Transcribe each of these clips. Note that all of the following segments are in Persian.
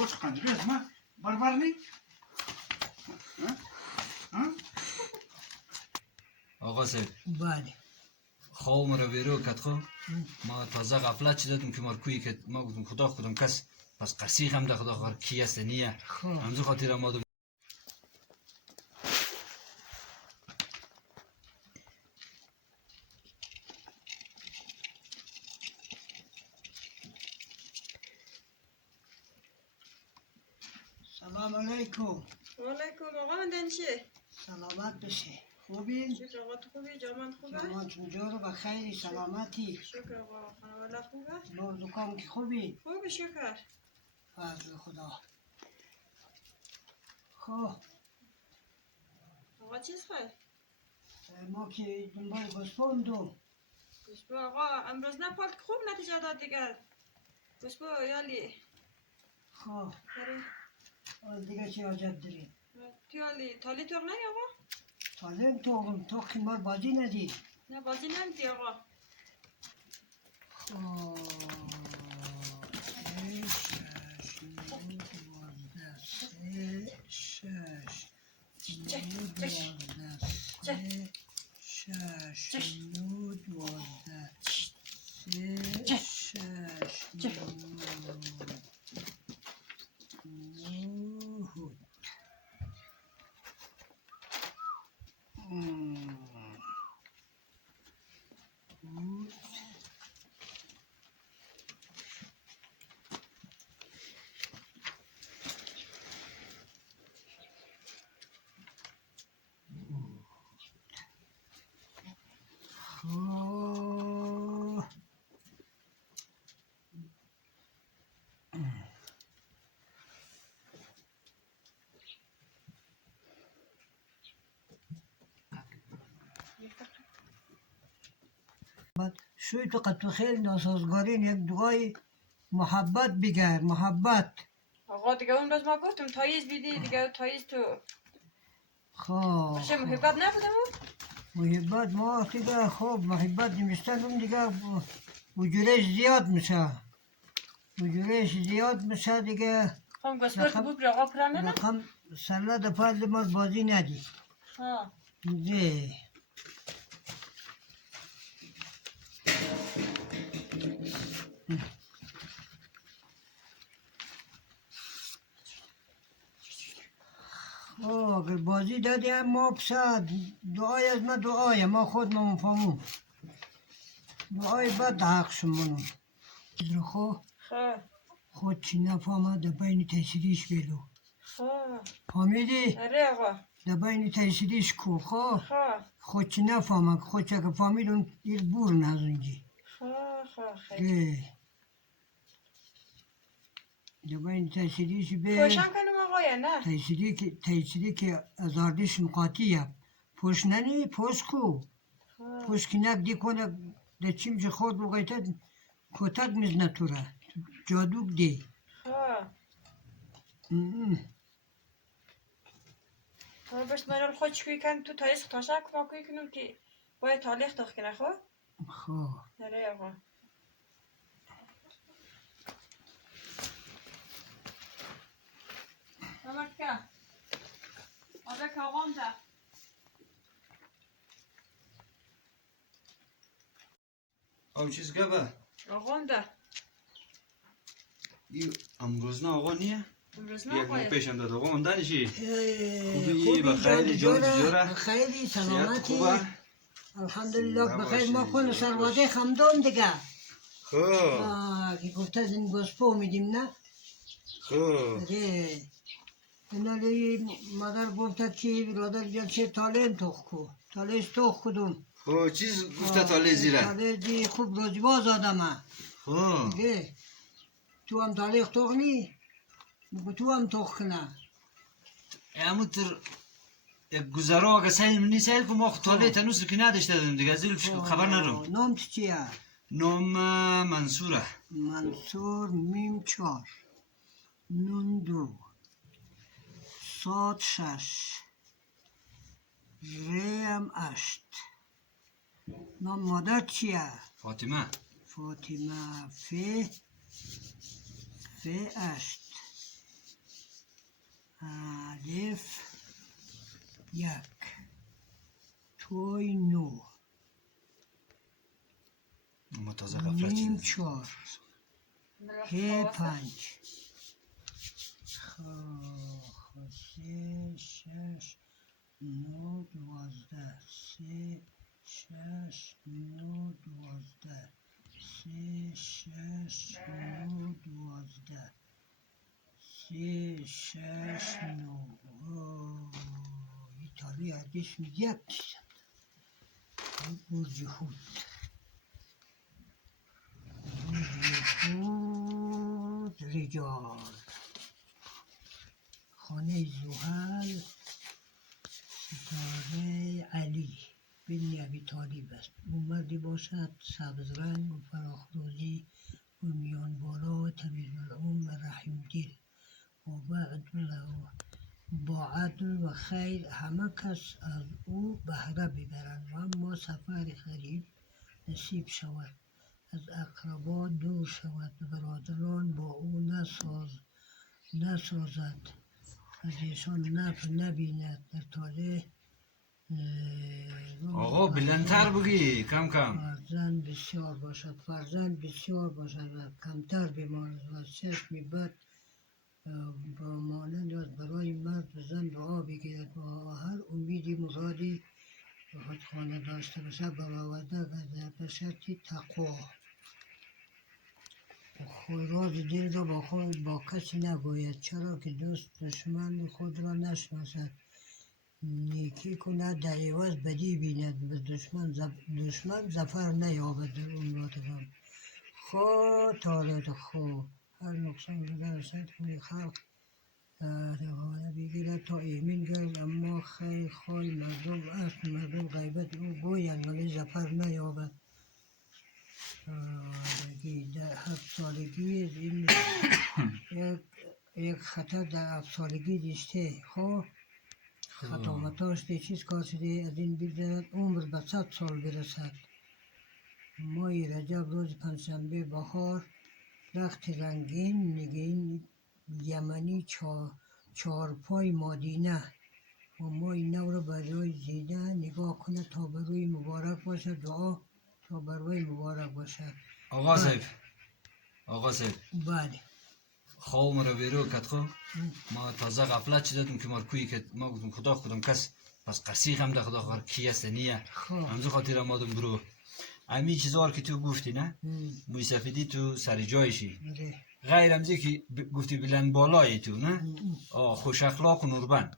خوش قندری از ما بربر نی آقا صاحب بله خواه مرا بیرو کت خو ما تازه غفلت چی دادم که مارکویی که ما گفتم خدا کدام کس پس قصیق هم ده خدا خبر کی است نیه همزو خاطر ما دو سلام علیکم. و علیکم آقا من دنشه سلامت بشه. خوبین؟ شکر آقا تو خوبی؟ جامعه خوبه؟ جامعه چونجور بخیری سلامتی؟ شکر آقا خانواده خوبه؟ نور دکان که خوبی؟ خوبه شکر فضل خدا. خب آقا چیز خواهی؟ ما که دنبال گسپون دو گسپو آقا امروز نپالت خوب نتیجه داد دیگر گسپو یالی خب آره دیگه چی عجب داریم؟ تیالی تالی توق نی آقا؟ تالیم تو خیمار بازی ندی؟ نه بازی نمیدی آقا خب شش نو دوازده سه شش نو دوازده سه شش نو دوازده سه شش نو شوی تو قد تو خیلی ناسازگارین یک دعای محبت بگر محبت آقا دیگه اون روز ما گفتم تاییز بیدی دیگه تاییز تو خب باشه محبت نبودم اون محبت ما دیگه خب محبت نمیستن اون دیگه وجورش زیاد میشه وجورش زیاد میشه دیگه خب گسپو که بود آقا پرم نده رقم سله ده پرد ما بازی ندی ها ده اگر بازی دادیم ما پسر دعای از ما دعای ما خود ما مفهمون دعای بد حق شمونم خود چی نفهمه در بین تحصیلیش بلو فهمیدی؟ اره آقا در بین تحصیلیش کو خود چی نفهمه خود چه که فهمید اون دیر بور نزنگی خیلی در بین تحصیلیش به پوشم کنم آقا یا نه تحصیلی که ازاردش مقاطی یب پوش ننی پوش کو پوش که نک دی کنه در چیم چه خود بگایتد کتک میزنه تو را جادوک دی بس من خود چی کنم تو تاییز تاشک ما کوی کنم که باید تالیخ تاخ کنه خب اره آقا Amatka. Avec Rwanda. او چیز گبه Rwanda. امروز نه آقا نیه امروز یک نه ماه باید. پیشم داد آقا مندن چی خوبی بخیری جان جوره بخیری صحت سلامتی خوبه الحمدلله بخیر ما نباشی، کن سرواده خمدان دیگه خب که گفته از این گسپو میدیم نه خب اینالی مادر گفته که برادر جان چه تالین توخ کو تالیش توخ کدوم خب چیز گفته تاله زیره تالی دی خوب روزی باز آدمه خب تو هم تالیخ توخ نی بگو تو هم توخ کنه امو تر یک گذرا اگه سیل منی سیل که ما خود تاله تنوس که نداشته دادم دیگه از این خبر ندارم نام تو چیه؟ نام منصوره منصور میم چار نون دو سات شش ریم اشت نام مادر چیه؟ فاطمه فاطمه ف اشت الف یک توی نو ما تازه غفلت نیم شدیم چهار ه پنج سه شش نو دوازده سه شش نو دوازده سه شش نو دوازده سه شش نو ایتالیا ارگش میگه یک چیزم برج هود رجال خانه زحل ستاره علی بن ابی طالب است او مردی باشد سبز رنگ و فراخروزی و میان بالا و طویل العمر و رحیم دل با عدل و خیر همه کس از او بهره ببرند و اما سفر غریب نصیب شود از اقربا دور شود و برادران با او نسازد از ایشان نفع نبیند در طالع آقا بلندتر بگی کم کم فرزند بسیار باشد و کمتر بماند و از چشم بد با مانند از برای مرد و زن دعا بگیرد و هر امیدی مرادی خود خانه داشته باشد برآورده گردد به شرط تقوا راز دل را با کسی نگوید چرا که دوست دشمن خود را نشناسد نیکی کند در عوض بدی بیند به دشمن ظفر نیابد در امراتگان خواه تارد خواه هر نقصان رو درسد خوی خلق روانه بگیرد تا ایمین گرد اما خیر خواه مردم است مردم غیبت او گویند ولی ظفر نیابد در 7 سالگی این یک خطر در 7 سالگی داشته خب خطامتاش ده چیز کار شده از این بگذرد عمر به 100 سال برسد ماه رجب روز پنجشنبه بهار درخت رنگین نگین یمنی چهارپای مادینه و ماه نو را برای زیده نگاه کنه تا به روی مبارک باشد دعا تا بر وی مبارک باشد آقا صاحب بله خواه مرا بیرو کت خو ما تازه غفلت شدیم که مارکویی که ما گفتم خدا کدام کس پس قصیق هم ده خدا خواهر کی است نیه همزو خاطر آمادم برو امی چیزار که تو گفتی نه موی سفیدی تو سر جایشی غیر همزی که گفتی بلند بالایی تو نه خوش اخلاق و نوربند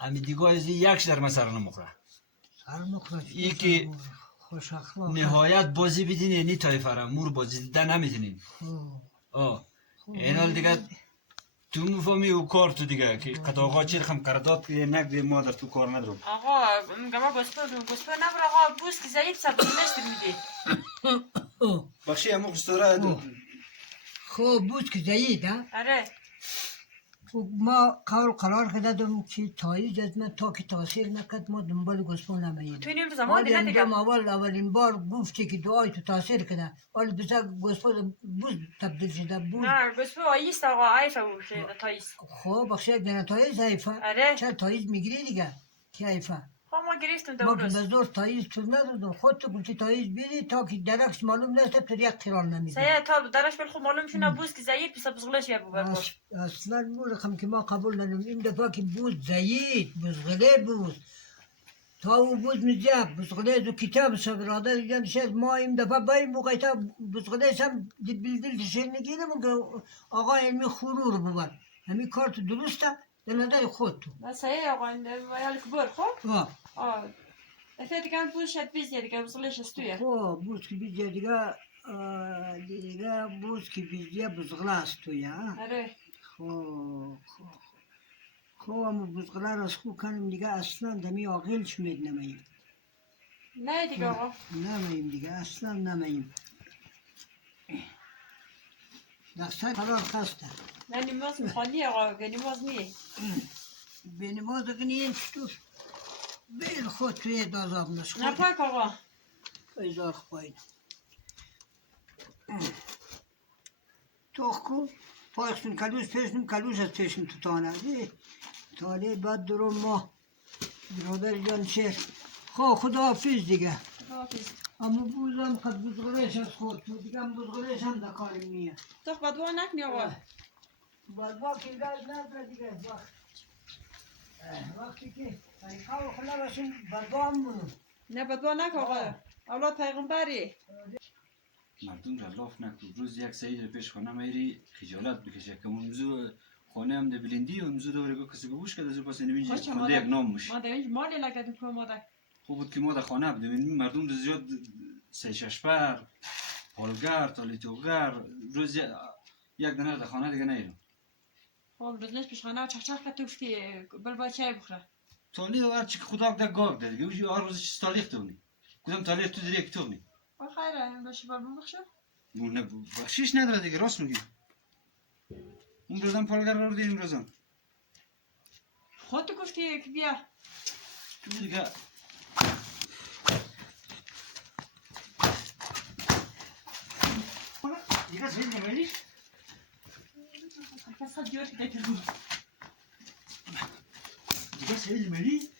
امی دیگه از یکش در مسر نمخوره ای که خوش اخلاق نهایت بازی بدین یعنی طایفه را مور بازی دیده نمیتونین این حال دیگه تو مفهمی او کار تو دیگه که قد آقا چی رقم قرارداد که نگده ما در تو کار ندارم آقا گما گسپو نبر آقا بوس که زیب سبز نشتر میده بخشی همو قصداره خب بوس که زیید آره ما قول قرار کردم که تایید از من تا که تاثیر نکرد ما دنبال گسپو نماییم تو اینیم زمان دیگه دیگه اولین بار گفتی که دعای تو تاثیر کرده ولی بزرگ گسپو بوز تبدیل شده بود نه گسپو آییست آقا عیفه بود تاییست خب بخشی یک دنه تایید عیفه آره چرا تایید میگیری دیگه که عیفه خب ما گرفتم ما دو روز به زور تایید تو ندادم خود تو گفتی تایید بیری تا که درکش معلوم نشده تو یک قرار نمیدی سایه تا درش بل خوب معلوم شونه بوس که زیید پیسا بزغلش یا بود اصلا مو رقم که ما قبول ندارم این دفعه که بود زیید بزغله بود تا او بود میزیب بزغله دو کتاب سبراده دیدن شد ما این دفعه باید بقیتا بزغله هم بیلدیل تشیر نگیرم که آقا علمی خورور بود همین کار تو درسته در نظر خود تو سایه آقا این کبر خب افته دیگه بوس شد بیزیه دیگه بزغلش استویه خب بوس که بیزیه دیگه بوس که بیزیه بزغله استویه آره خب اما بزغله را از خو کنیم دیگه اصلا دمی آقل شمید نماییم نه دیگه آقا نماییم دیگه اصلا نماییم دستر قرار خسته نه نماز میخوانی آقا به نماز میه به نماز اگه چطور بیل خود توی دازاب نشخ نه پاک آقا ایزار خواهید توخ کو پایخشون کلوش پیشنم کلوش از پیشم تو تانه دی تاله بعد درم ما برادر جان شیر خدا حافظ دیگه خداحافظ. اما بوزم قد بزغرش از خود تو دیگه هم بزغرش هم دکارم نیه تو بدوا نکنی آقا. بعد وقتی گاز نداره دیگه وقتی که طریقه و خلا باشیم بدوا هم منو نه بدوا نکن آقا. اولاد پیغمبری. مردم را لاف نکن روز یک سعید پیش خانه میری خجالت بکشه که موضوع خانه هم ده بلندی و موضوع دوره که کسی بگوش کرده زو پس نمیجی باشه، خونده یک نام میشه ما در اینج مالی لگدیم که مادر. خوب بود که ما در خانه بودیم این مردم رو زیاد سه ششپر پالگر تالیتوگر روز یک دنه در خانه دیگه نیرم خب بزنش پیش خانه و چخچخ که توفتی بل باید چای بخوره. تالی و هرچی که خدا ده گاگ ده دیگه اوجی هر روز چیز تالیخ تونی کدام تالیخ تو دیگه کتونی با خیره باشه برمون بخشه. نه بخشیش نداره دیگه راست میگی اون روزم پالگر رو دیدیم روزم خود تو گفتی که بیا. تو دیگه دیگه سعید نمیلی؟ کسا دیور که دیگر دیگه سعید نمیلی؟